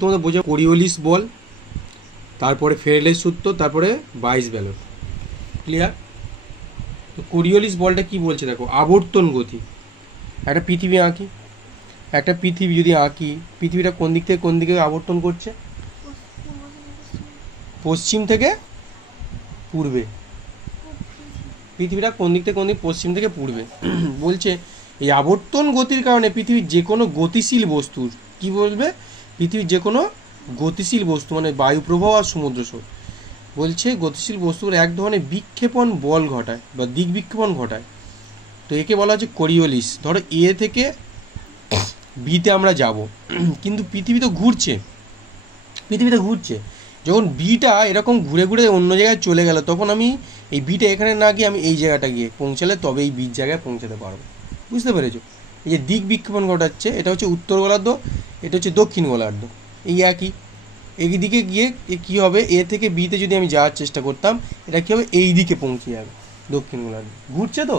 তোমাদের বোঝা কোরিওলিস বল, তারপরে ফেরেলের সূত্র, তারপরে বাইস ব্যালট। ক্লিয়ার? তো কোরিওলিস বলটা কি বলছে দেখো, আবর্তন গতি। একটা পৃথিবী আঁকি, একটা পৃথিবী যদি আঁকি, পৃথিবীটা কোন দিক থেকে কোন দিকে আবর্তন করছে? পশ্চিম থেকে পূর্বে। পৃথিবীটা কোন দিক থেকে কোন দিক? পশ্চিম থেকে পূর্বে। বলছে এই আবর্তন গতির কারণে পৃথিবীর যে কোনো গতিশীল বস্তুর, কি বলবে, পৃথিবীর যে কোনো গতিশীল বস্তু মানে বায়ুপ্রবাহ আর সমুদ্র স্রোত, বলছে গতিশীল বস্তুর এক ধরনের বিক্ষেপণ বল ঘটায় বা দিক বিক্ষেপণ ঘটায়। তো একে বলা হচ্ছে কোরিওলিস। ধরো এ থেকে বিতে আমরা যাব, কিন্তু পৃথিবী তো ঘুরছে, পৃথিবীতে ঘুরছে, যখন বিটা এরকম ঘুরে ঘুরে অন্য জায়গায় চলে গেল, তখন আমি এই বিটা এখানে না গিয়ে আমি এই জায়গাটা গিয়ে পৌঁছালে তবে এই বির জায়গায় পৌঁছাতে পারবো। বুঝতে পেরেছো? এই যে দিক বিক্ষেপণ ঘটাচ্ছে, এটা হচ্ছে উত্তর গোলার্ধ, এটা হচ্ছে দক্ষিণ গোলার্ধ। এই একই, এই দিকে গিয়ে কী হবে, এ থেকে বিতে যদি আমি যাওয়ার চেষ্টা করতাম, এটা কী হবে, এই দিকে পৌঁছে যাবে, দক্ষিণ গোলার্ধ। ঘুরছে তো।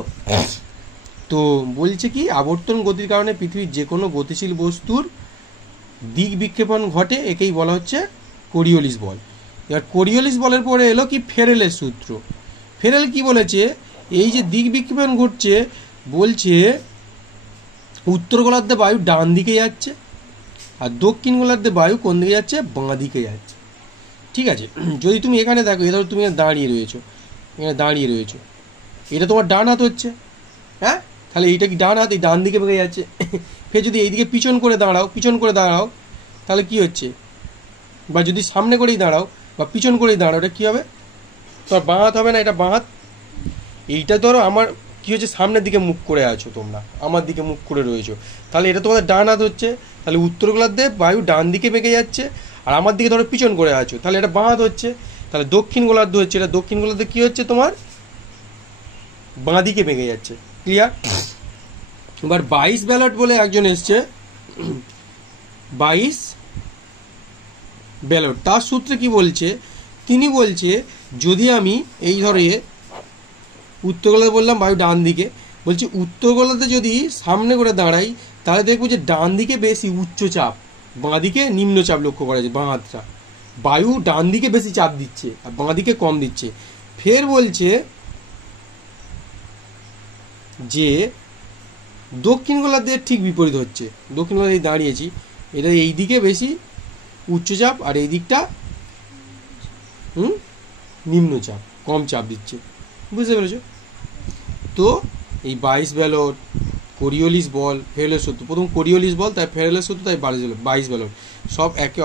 তো বলছে কি, আবর্তন গতির কারণে পৃথিবীর যে কোনো গতিশীল বস্তুর দিক বিক্ষেপণ ঘটে, একেই বলা হচ্ছে কোরিওলিস বল। এবার কোরিওলিস বলের পরে এলো কি, ফেরেলের সূত্র। ফেরেল কি বলেছে, এই যে দিক বিক্ষেপণ ঘটছে, বলছে উত্তর গোলার্ধে বায়ু ডান দিকে যাচ্ছে আর দক্ষিণ গোলার্ধে বায়ু কোন দিকে যাচ্ছে? বাঁ দিকে যাচ্ছে। ঠিক আছে? যদি তুমি এখানে দেখো, এ ধরো তুমি দাঁড়িয়ে রয়েছো, এখানে দাঁড়িয়ে রয়েছো, এটা তোমার ডান হাত হচ্ছে, হ্যাঁ, তাহলে এইটা কি ডান হাত, এই ডান দিকে বেঁকে যাচ্ছে। ফের যদি এইদিকে পিছন করে দাঁড়াও, তাহলে কি হচ্ছে, বা যদি সামনে করেই দাঁড়াও বা পিছন করেই দাঁড়াও, এটা কী হবে? তোমার বাঁ হাত হবে না, এটা বাঁ হাত। এইটা ধরো আমার কী হচ্ছে, সামনের দিকে মুখ করে আছো তোমরা, আমার দিকে মুখ করে রয়েছো, তাহলে এটা তোমাদের ডান হাত হচ্ছে। তাহলে উত্তর গোলার্ধে বায়ু ডান দিকে বেঁকে যাচ্ছে, আর আমার দিকে ধরো পিছন করে আছো, তাহলে এটা বাঁ হাত হচ্ছে। তাহলে দক্ষিণ গোলার্ধ হচ্ছে, এটা দক্ষিণ গোলার্ধে কী হচ্ছে, তোমার বাঁ দিকে বেঁকে যাচ্ছে। ক্লিয়ার? এবার বাইস ব্যালট বলে একজন এসছে, বাইস ব্যালট। তার সূত্রে কি বলছে, তিনি বলছে যদি আমি এই ধরে উত্তর গোলার্ধে বললাম বায়ু ডান দিকে, বলছি উত্তর গোলার্ধে যদি সামনে করে দাঁড়াই, তাহলে দেখবো যে ডান দিকে বেশি উচ্চচাপ, বাঁ দিকে নিম্নচাপ লক্ষ্য করা যায়। বাঁ হাতটা বায়ু ডান দিকে বেশি চাপ দিচ্ছে আর বাঁ দিকে কম দিচ্ছে। ফের বলছে যে দক্ষিণ গোলার্ধের ঠিক বিপরীত হচ্ছে, দক্ষিণ গোলার্ধে দাঁড়িয়েছি, এটা এই দিকে বেশি উচ্চচাপ আর এই দিকটা নিম্নচাপ, কম চাপ দিচ্ছে। বুঝতে পেরেছো? তো এই বাইস ব্যালট, কোরিওলিস বল, ফেরেলের সূত্র, প্রথম কোরিওলিস বল, তাই ফেরেলের সূত্র, তাই বাইস ব্যালট, সব একে